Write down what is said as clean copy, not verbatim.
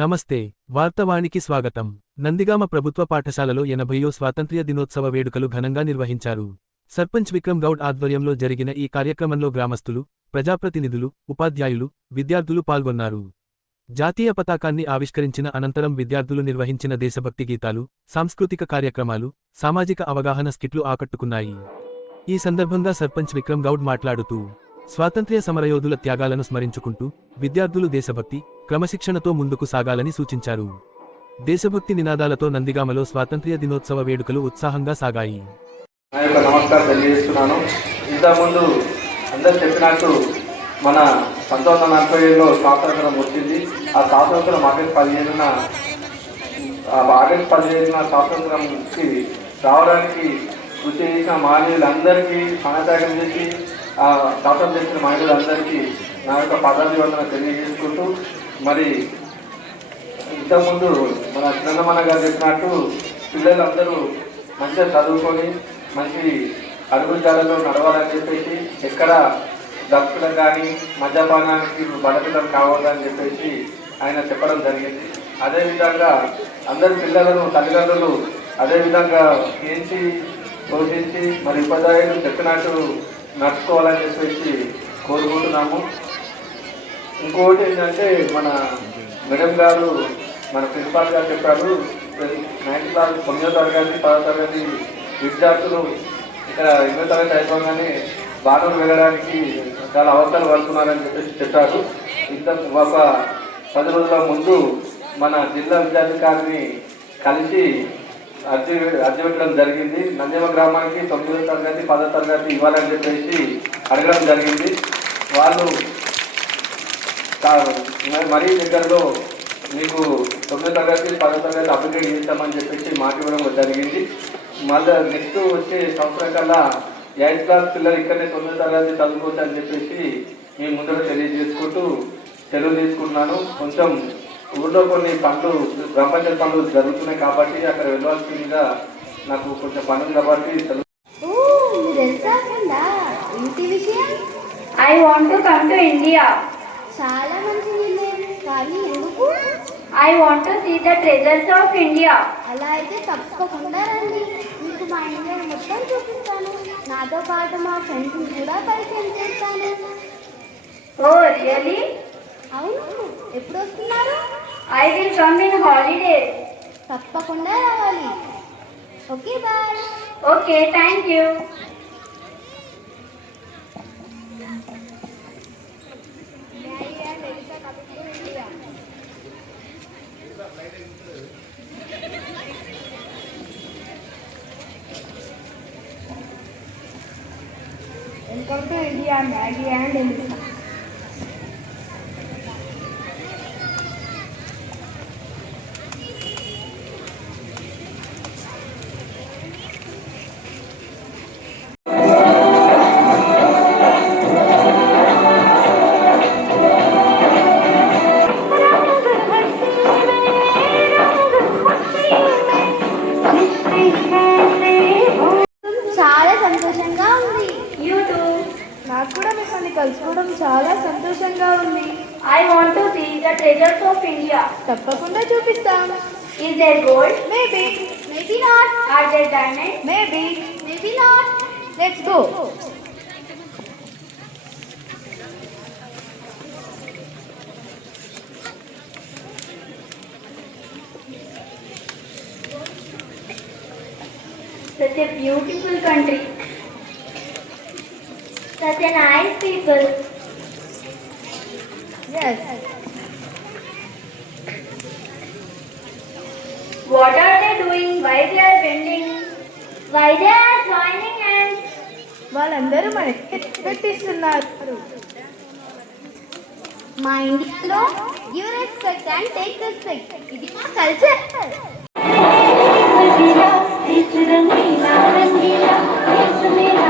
నమస్తే వార్తవాణికి స్వాగతం. నందిగామ ప్రభుత్వ పాఠశాలలో 80వ స్వాతంత్ర్య దినోత్సవ వేడుకలు ఘనంగా నిర్వహించారు. సర్పంచ్ విక్రమ్ గౌడ్ ఆధ్వర్యంలో జరిగిన ఈ కార్యక్రమంలో గ్రామస్తులు, ప్రజాప్రతినిధులు, ఉపాధ్యాయులు, విద్యార్థులు పాల్గొన్నారు. జాతీయ పతాకాన్ని ఆవిష్కరించిన అనంతరం విద్యార్థులు నిర్వహించిన దేశభక్తి గీతాలు, సాంస్కృతిక కార్యక్రమాలు, సామాజిక అవగాహన స్కిట్లు ఆకట్టుకున్నాయి. ఈ సందర్భంగా సర్పంచ్ విక్రమ్ గౌడ్ మాట్లాడుతూ స్వాతంత్ర్య సమరయోధుల త్యాగాలను స్మరించుకుంటూ విద్యార్థులు దేశభక్తి, క్రమశిక్షణతో ముందుకు సాగాలని సూచించారు. దేశభక్తి నినాదాలతో నందిగామలో స్వాతంత్ర్య దినోత్సవ వేడుకలు ఉత్సాహంగా సాగాయి. నమస్కారం తెలియజేస్తున్నాను. ఇంతకుముందు అందరు చెప్పినట్టు మన 1947లో స్వాతంత్రం వచ్చింది. ఆ స్వాతంత్రం ఆగస్టు 15న స్వాతంత్రంకి రావడానికి కృషి చేసిన మహనీయులందరికీ సహాయత్యాగం చేసి స్వాతంత్రం చేసిన మహిళలందరికీ నా యొక్క పదాభివందన తెలియజేసుకుంటూ, మరి ఇంతకుముందు మన చిన్నమన్న గారు చెప్పినట్టు పిల్లలందరూ మంచిగా చదువుకొని మంచి అడుగుజాడలో నడవాలని చెప్పేసి, ఎక్కడ దక్కులకు కానీ మద్యపానానికి బలపిల్లం కావద్దని చెప్పేసి ఆయన చెప్పడం జరిగింది. అదేవిధంగా అందరి పిల్లలను తల్లిదండ్రులు అదేవిధంగా పెంచి పోషించి మరి ఉపాధ్యాయులు చెప్పినట్టు నడుచుకోవాలని చెప్పేసి కోరుకుంటున్నాము. ఇంకోటి ఏంటంటే మన మేడం గారు మన ప్రిన్సిపాల్ గారు చెప్పారు, 9th క్లాస్ 9వ తరగతి 10వ తరగతి విద్యార్థులు ఇక్కడ 8వ తరగతి అయిపోగానే బాణం వెళ్ళడానికి చాలా అవసరాలు పడుతున్నారని చెప్పేసి చెప్పారు. ఇంత ఒక 10 రోజుల ముందు మన జిల్లా విద్యాధికారిని కలిసి అర్జీ పెట్టడం జరిగింది. నంద్యామ గ్రామానికి 9వ తరగతి 10వ తరగతి ఇవ్వాలని చెప్పేసి అడగడం జరిగింది. వాళ్ళు మరీ దగ్గరలో మీకు 9వ తరగతి 10వ తరగతి అప్డేట్ చేస్తామని చెప్పేసి మాట ఇవ్వడం జరిగింది. మళ్ళీ నెక్స్ట్ వచ్చే సంవత్సరం కల్లా 8th క్లాస్ పిల్లలు ఇక్కడనే 9వ తరగతి చదువుకోవచ్చు అని చెప్పేసి మీ ముందర తెలియజేసుకుంటూ సెలవు తీసుకుంటున్నాను. కొంచెం ఊళ్ళో కొన్ని పనులు గ్రామ పంచాయతీ పనులు జరుగుతున్నాయి కాబట్టి అక్కడ వెళ్ళాల్సిందిగా నాకు కొంచెం పనులు కాబట్టి I want to come to India. చాలా మంచి నిర్ణయం, కానీ ఎందుకు? I want to see the treasures of India. అలా అయితే తప్పకుండా రండి, మీకు మా ఇండియా మొత్తం చూపిస్తాను. నాతో పాటు మా ఫ్రెండ్స్ని కూడా పరిచయం చేస్తాను. Oh, really? అవును, ఎప్పుడు వస్తున్నారు? I will come in holidays. తప్పకుండా రావాలి. Okay, bye. Okay, thank you. Welcome to India, Maggie and Elisa. చాలా సంతోషంగా ఉంది. You too. నాకు కూడా మిమ్మల్ని కలుసుకోవడం చాలా సంతోషంగా ఉంది. I want to see the treasures of India. తప్పకుండా చూపిస్తాం. Is there gold? Maybe, maybe not. Are there diamonds? Maybe, maybe not. Let's go. Such a beautiful country. Such a nice people. Yes. What are they doing? Why they are bending? Why they are joining hands? వాళ్ళందరూ మనకి పెట్టిస్తున్నారు. మా ఇండియాలో give respect and take respect, ఇది మా culture. इस रंगीला रंगीला देश मेरा